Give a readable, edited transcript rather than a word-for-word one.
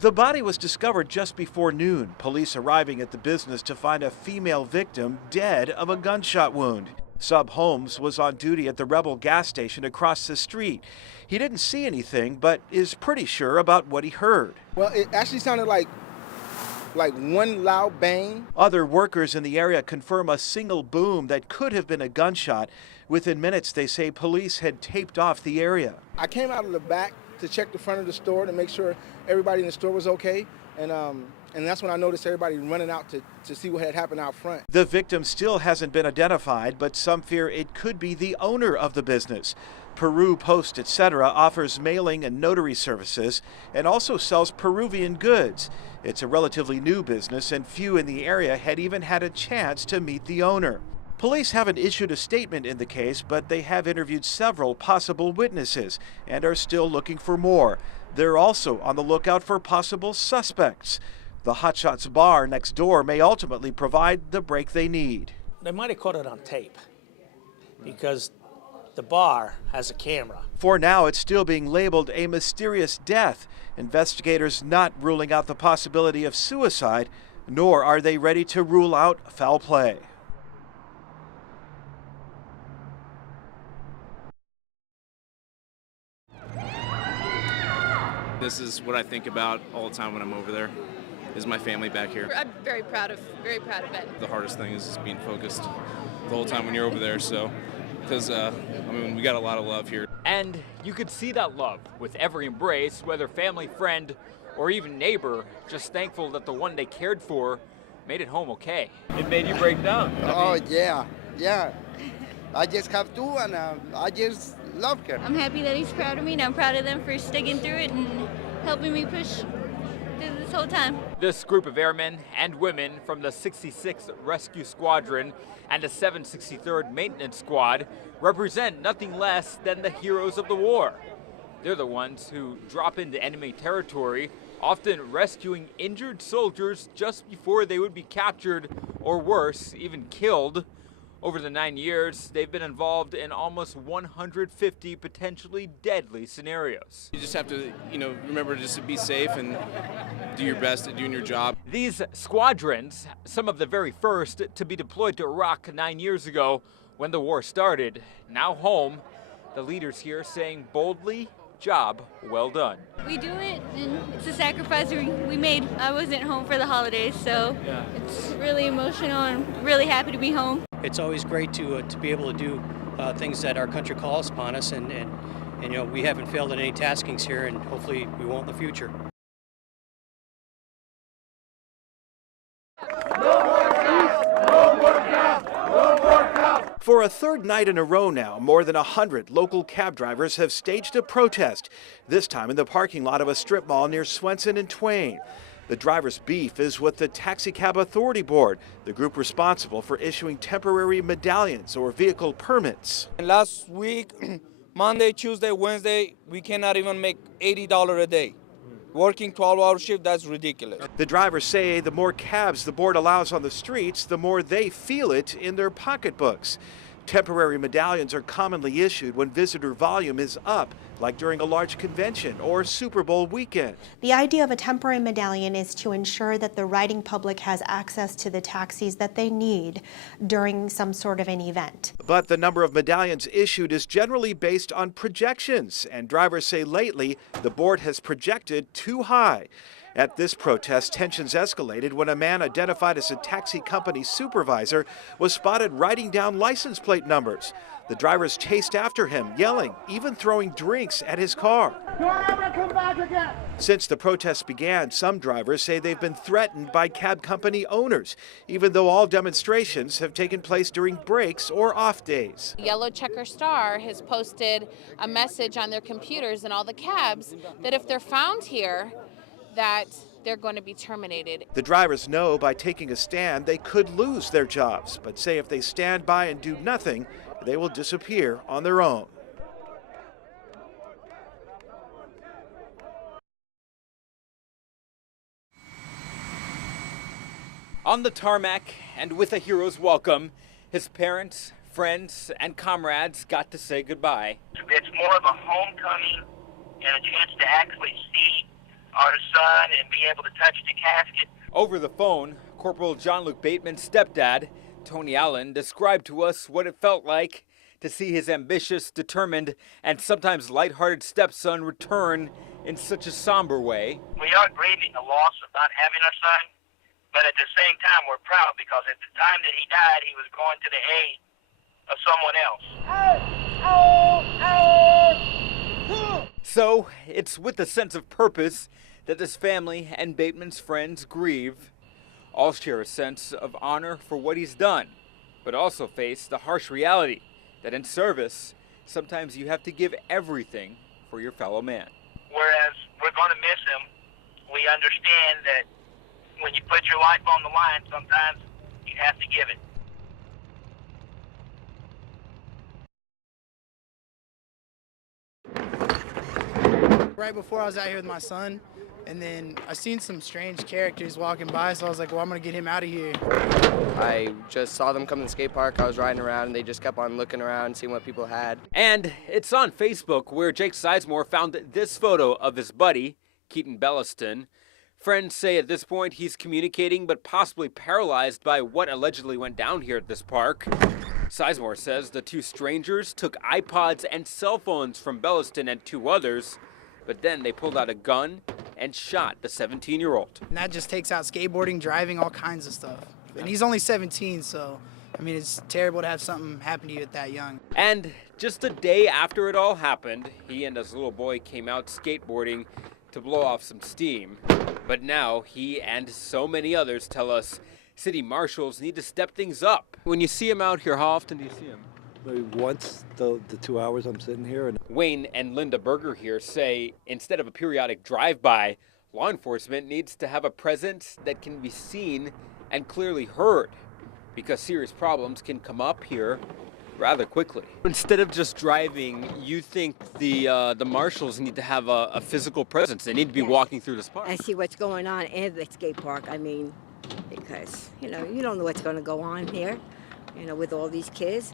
The body was discovered just before noon, police arriving at the business to find a female victim dead of a gunshot wound. Sub Holmes was on duty at the Rebel gas station across the street. He didn't see anything, but is pretty sure about what he heard. Well, it actually sounded like one loud bang. Other workers in the area confirm a single boom that could have been a gunshot. Within minutes, they say police had taped off the area. I came out of the back to check the front of the store to make sure everybody in the store was okay. And that's when I noticed everybody running out to see what had happened out front. The victim still hasn't been identified, but some fear it could be the owner of the business. Peru Post, etc. offers mailing and notary services and also sells Peruvian goods. It's a relatively new business, and few in the area had even had a chance to meet the owner. Police haven't issued a statement in the case, but they have interviewed several possible witnesses and are still looking for more. They're also on the lookout for possible suspects. The Hot Shots bar next door may ultimately provide the break they need. They might have caught it on tape because the bar has a camera. For now, it's still being labeled a mysterious death. Investigators not ruling out the possibility of suicide, nor are they ready to rule out foul play. This is what I think about all the time when I'm over there, is my family back here. I'm very proud of it. The hardest thing is being focused the whole time when you're over there, so, because, we got a lot of love here. And you could see that love with every embrace, whether family, friend, or even neighbor, just thankful that the one they cared for made it home okay. It made you break down. Oh, yeah. I just have to, and I just love her. I'm happy that he's proud of me, and I'm proud of them for sticking through it and helping me push through this whole time. This group of airmen and women from the 66th Rescue Squadron and the 763rd Maintenance Squad represent nothing less than the heroes of the war. They're the ones who drop into enemy territory, often rescuing injured soldiers just before they would be captured or worse, even killed. Over the 9 years, they've been involved in almost 150 potentially deadly scenarios. You just have to, remember just to be safe and do your best at doing your job. These squadrons, some of the very first to be deployed to Iraq 9 years ago when the war started, now home, the leaders here saying boldly, job well done. We do it, and it's a sacrifice we made. I wasn't home for the holidays, so It's really emotional and really happy to be home. It's always great to be able to do things that our country calls upon us, and we haven't failed at any taskings here, and hopefully we won't in the future. For a third night in a row now, more than 100 local cab drivers have staged a protest, this time in the parking lot of a strip mall near Swenson and Twain. The drivers' beef is with the Taxi Cab Authority Board, the group responsible for issuing temporary medallions or vehicle permits. Last week, Monday, Tuesday, Wednesday, we cannot even make $80 a day. Working 12-hour shift, that's ridiculous. The drivers say the more cabs the board allows on the streets, the more they feel it in their pocketbooks. Temporary medallions are commonly issued when visitor volume is up, like during a large convention or Super Bowl weekend. The idea of a temporary medallion is to ensure that the riding public has access to the taxis that they need during some sort of an event. But the number of medallions issued is generally based on projections, and drivers say lately the board has projected too high. At this protest, tensions escalated when a man identified as a taxi company supervisor was spotted writing down license plate numbers. The drivers chased after him, yelling, even throwing drinks at his car. Don't ever come back again. Since the protests began, some drivers say they've been threatened by cab company owners, even though all demonstrations have taken place during breaks or off days. Yellow Checker Star has posted a message on their computers and all the cabs that if they're found here, that they're going to be terminated. The drivers know by taking a stand they could lose their jobs, but say if they stand by and do nothing, they will disappear on their own. On the tarmac and with a hero's welcome, his parents, friends, and comrades got to say goodbye. It's more of a homecoming and a chance to actually see our son and be able to touch the casket. Over the phone, Corporal John Luke Bateman's stepdad, Tony Allen, described to us what it felt like to see his ambitious, determined, and sometimes lighthearted stepson return in such a somber way. We are grieving the loss of not having our son, but at the same time we're proud because at the time that he died, he was going to the aid of someone else. So, it's with a sense of purpose that this family and Bateman's friends grieve. All share a sense of honor for what he's done, but also face the harsh reality that in service, sometimes you have to give everything for your fellow man. Whereas we're going to miss him, we understand that when you put your life on the line, sometimes you have to give it. Right before I was out here with my son, and then I seen some strange characters walking by, so I was like, well, I'm going to get him out of here. I just saw them come to the skate park. I was riding around, and they just kept on looking around, seeing what people had. And it's on Facebook where Jake Sizemore found this photo of his buddy, Keaton Belliston. Friends say at this point he's communicating but possibly paralyzed by what allegedly went down here at this park. Sizemore says the two strangers took iPods and cell phones from Belliston and two others, but then they pulled out a gun and shot the 17-year-old. And that just takes out skateboarding, driving, all kinds of stuff. And he's only 17, so, I mean, it's terrible to have something happen to you at that young. And just a day after it all happened, he and his little boy came out skateboarding to blow off some steam. But now he and so many others tell us city marshals need to step things up. When you see him out here, how often do you see him? Maybe once the 2 hours I'm sitting here. Wayne and Linda Berger here say instead of a periodic drive-by, law enforcement needs to have a presence that can be seen and clearly heard, because serious problems can come up here rather quickly. Instead of just driving, you think the marshals need to have a physical presence. They need to be walking through this park. And see what's going on in the skate park. I mean, because, you don't know what's going to go on here, with all these kids.